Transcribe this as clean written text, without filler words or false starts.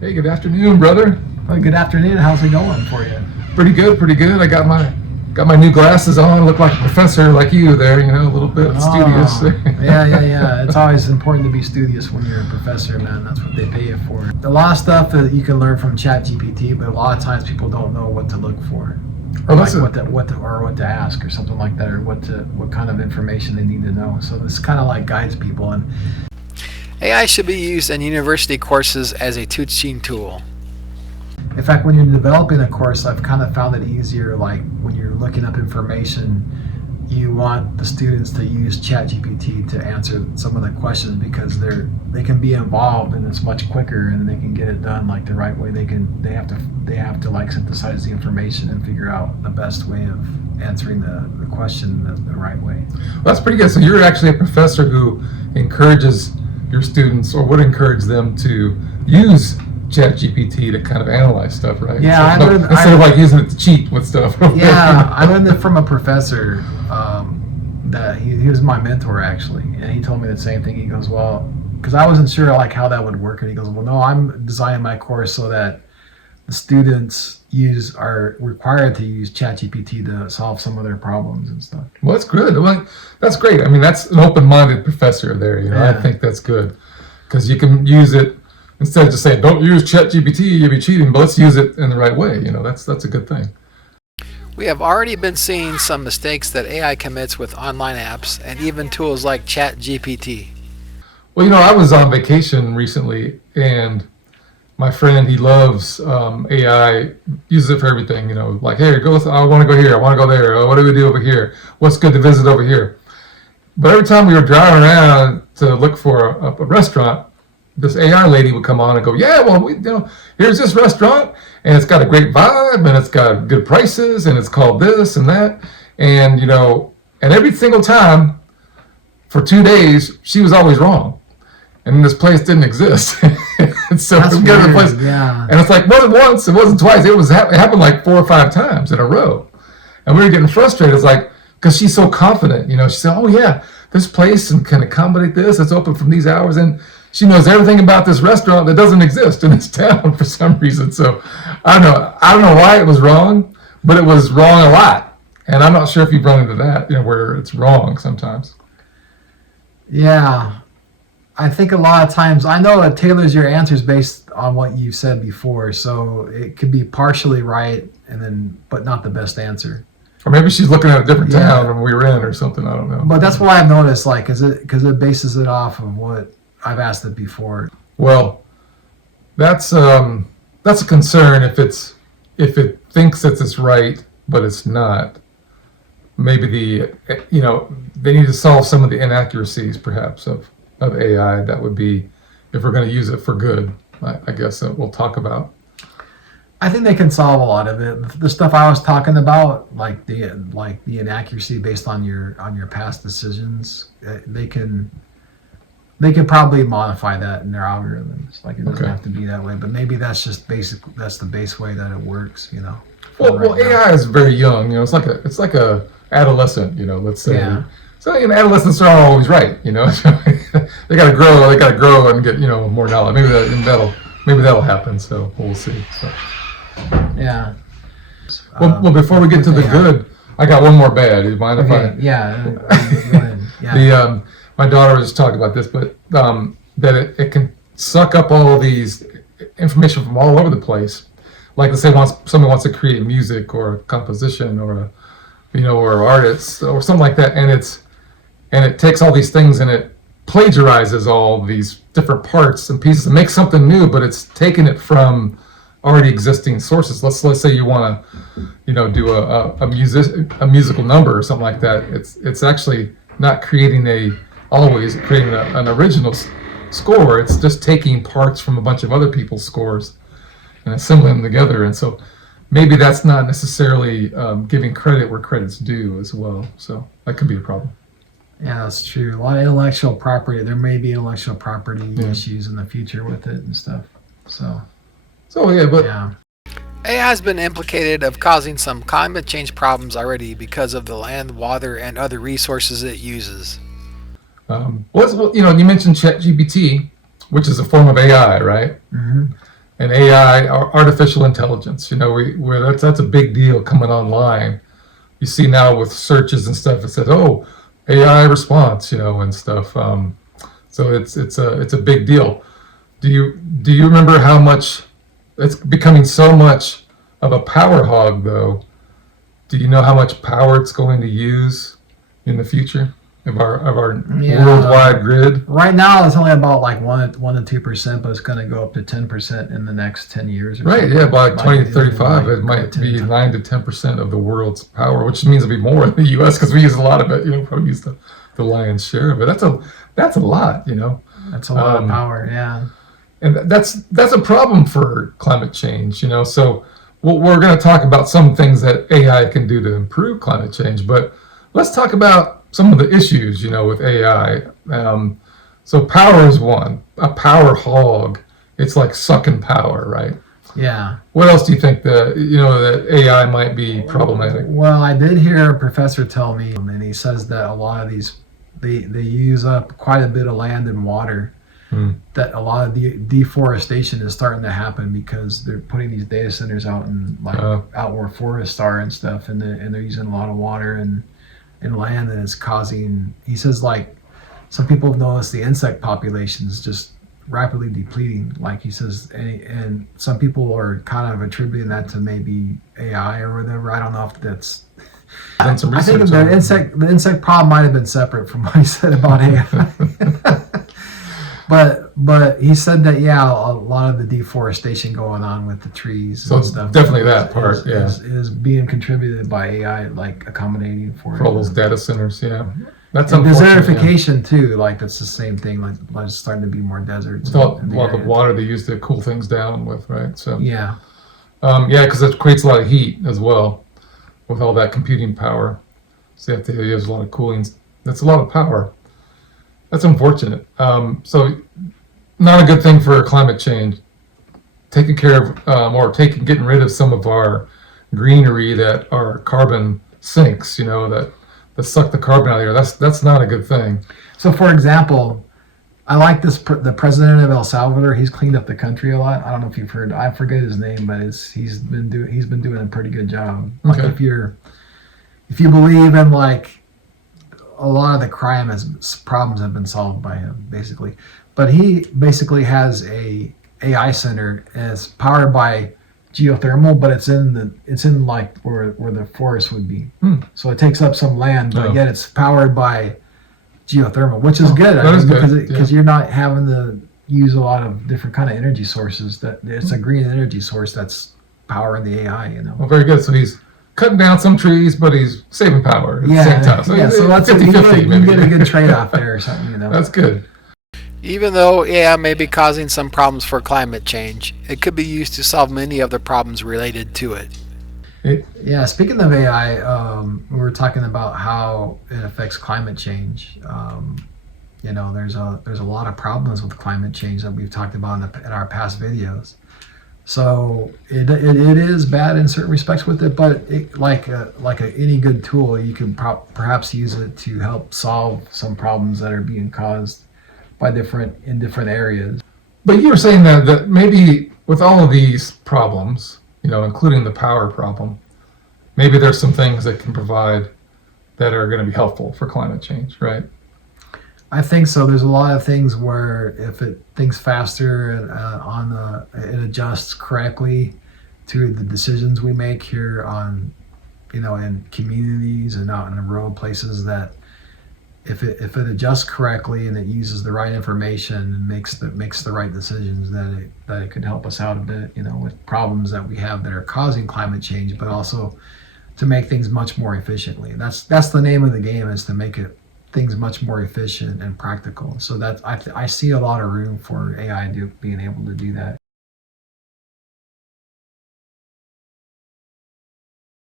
Hey, good afternoon, brother. Well, good afternoon. How's it going for you? Pretty good, pretty good. I got my new glasses on. Look like a professor like you there, a little bit studious. Yeah. It's always important to be studious when you're a professor, man. That's what they pay you for. A lot of stuff that you can learn from ChatGPT, but a lot of times people don't know what to look for, or like what to ask, or something like that, or what kind of information they need to know. So this kind of like guides people. And AI should be used in university courses as a teaching tool. in fact, when you're developing a course, I've kind of found it easier. Like when you're looking up information, you want the students to use ChatGPT to answer some of the questions because they can be involved and it's much quicker and they can get it done like the right way. They have to like synthesize the information and figure out the best way of answering the question the right way. Well, that's pretty good. So you're actually a professor who encourages your students, or would encourage them to use ChatGPT to kind of analyze stuff, right? Yeah, so, instead of like using it to cheat with stuff. Yeah, I learned it from a professor that he was my mentor actually, and he told me the same thing. He goes, well, because I wasn't sure like how that would work, and he goes, well, no, I'm designing my course so that the students are required to use ChatGPT to solve some of their problems and stuff. Well, that's good. Well, that's great. I mean, that's an open-minded professor there. Yeah. I think that's good because you can use it instead of just saying, "Don't use ChatGPT, you'll be cheating." But let's use it in the right way. That's a good thing. We have already been seeing some mistakes that AI commits with online apps and even tools like ChatGPT. Well, I was on vacation recently, and my friend, he loves AI, uses it for everything, like, hey, I want to go here, I want to go there, what do we do over here, what's good to visit over here. But every time we were driving around to look for a restaurant, this AI lady would come on and go, yeah, well, here's this restaurant, and it's got a great vibe, and it's got good prices, and it's called this and that, and, and every single time, for 2 days, she was always wrong. And this place didn't exist. So we go to the place, yeah. And it's like, it wasn't once, it wasn't twice, it happened like 4 or 5 times in a row. And we were getting frustrated. It's like, because she's so confident, she said, oh yeah, this place can accommodate this, it's open from these hours, and she knows everything about this restaurant that doesn't exist in this town for some reason. So I don't know why it was wrong, but it was wrong a lot. And I'm not sure if you've run into that, where it's wrong sometimes. Yeah. I think a lot of times, I know it tailors your answers based on what you said before, so it could be partially right, but not the best answer. Or maybe she's looking at a different town than we were in, or something. I don't know. But that's what I've noticed, like, because it bases it off of what I've asked it before. Well, that's a concern if it thinks that it's right, but it's not. Maybe they need to solve some of the inaccuracies, perhaps, of AI. That would be, if we're going to use it for good, I guess that we'll talk about. I think they can solve a lot of it. The stuff I was talking about, like the inaccuracy based on your past decisions, they can probably modify that in their algorithms. Like, it doesn't have to be that way, but maybe that's just that's the base way that it works. Well, AI is very young. It's like a adolescent. Let's say. Yeah. So adolescents are always right, they got to grow and get more knowledge. Maybe that'll happen. So we'll see. So. Yeah. Well, before we get to the good, I got one more bad. Do you mind if I? Yeah. Go ahead. Yeah. My daughter was talking about this, but that it can suck up all of these information from all over the place. Like, let's say someone wants to create music or composition or or artists or something like that, and it takes all these things and it plagiarizes all these different parts and pieces and makes something new, but it's taking it from already existing sources. Let's say you want to, do a musical number or something like that. It's actually not creating an original score. It's just taking parts from a bunch of other people's scores and assembling them together. And so maybe that's not necessarily giving credit where credit's due as well. So that could be a problem. Yeah, that's true. A lot of intellectual property. There may be intellectual property issues in the future with it and stuff. So yeah. AI has been implicated of causing some climate change problems already because of the land, water, and other resources it uses. You mentioned ChatGPT, which is a form of AI, right? Mm-hmm. and AI, artificial intelligence. Where that's a big deal coming online. You see now with searches and stuff, it says, "Oh, AI response," and stuff. So it's a big deal. Do you remember how much it's becoming so much of a power hog, though? Do you know how much power it's going to use in the future of our Yeah. worldwide grid? Right now, it's only about like 1 to 2%, but it's going to go up to 10% in the next 10 years. Or Right, something. yeah, by Might 2035, even it might go be 10 9 to 10% of the world's power, which means it'll be more in the U.S. because we use a lot of it. Probably use the lion's share of it. That's a lot. That's a lot of Um, power. Yeah. and that's a problem for climate change. So we're going to talk about some things that AI can do to improve climate change, but let's talk about some of the issues with AI. So power is one. A power hog. It's like sucking power, right? Yeah. What else do you think that AI might be problematic? Well, I did hear a professor tell me, and he says that a lot of these, they use up quite a bit of land and water. That a lot of the deforestation is starting to happen because they're putting these data centers out in out where forests are and stuff, and they're using a lot of water and land, and it's causing. He says like some people have noticed the insect population is just rapidly depleting. Like he says, and some people are kind of attributing that to maybe AI or whatever. I don't know if that's. Done some I think research the insect problem might have been separate from what he said about AI. But he said that a lot of the deforestation going on with the trees So and stuff definitely that part, is being contributed by AI, like accommodating for all those data centers. Yeah, that's and unfortunate. desertification too. Like that's the same thing. Like it's starting to be more deserts. Yeah. A in the lot of area. water they use to cool things down with, right? So Yeah. because it creates a lot of heat as well with all that computing power. So you have to use a lot of cooling. That's a lot of power. That's unfortunate. So not a good thing for climate change. Taking care of getting rid of some of our greenery that our carbon sinks. That suck the carbon out of the air. That's not a good thing. So for example, I like the president of El Salvador. He's cleaned up the country a lot. I don't know if you've heard. I forget his name, but he's been doing a pretty good job. Like Okay. if you believe in like a lot of the problems have been solved by him basically, but he basically has a AI center and it's powered by geothermal, but it's in like where the forest would be. So it takes up some land, but yet it's powered by geothermal, which is good. That is good, because you're not having to use a lot of different kind of energy sources. That it's a green energy source that's powering the AI. Well, very good. So he's cutting down some trees, but he's saving power at the same time. So, so that's 50-50 you maybe. get a good trade-off there or something. That's good. Even though AI may be causing some problems for climate change, it could be used to solve many of the problems related to it. Yeah, speaking of AI, we were talking about how it affects climate change. There's a lot of problems with climate change that we've talked about in our past videos. So it is bad in certain respects with it, but any good tool, you can perhaps use it to help solve some problems that are being caused by different areas. But you were saying that maybe with all of these problems, including the power problem, maybe there's some things that can provide that are going to be helpful for climate change, right? I think so. There's a lot of things where if it thinks faster and it adjusts correctly to the decisions we make here on, in communities and out in the rural places, that if it adjusts correctly and it uses the right information and makes the right decisions, that it could help us out a bit, with problems that we have that are causing climate change, but also to make things much more efficiently. That's the name of the game, is to make things much more efficient and practical. So that I see a lot of room for AI being able to do that.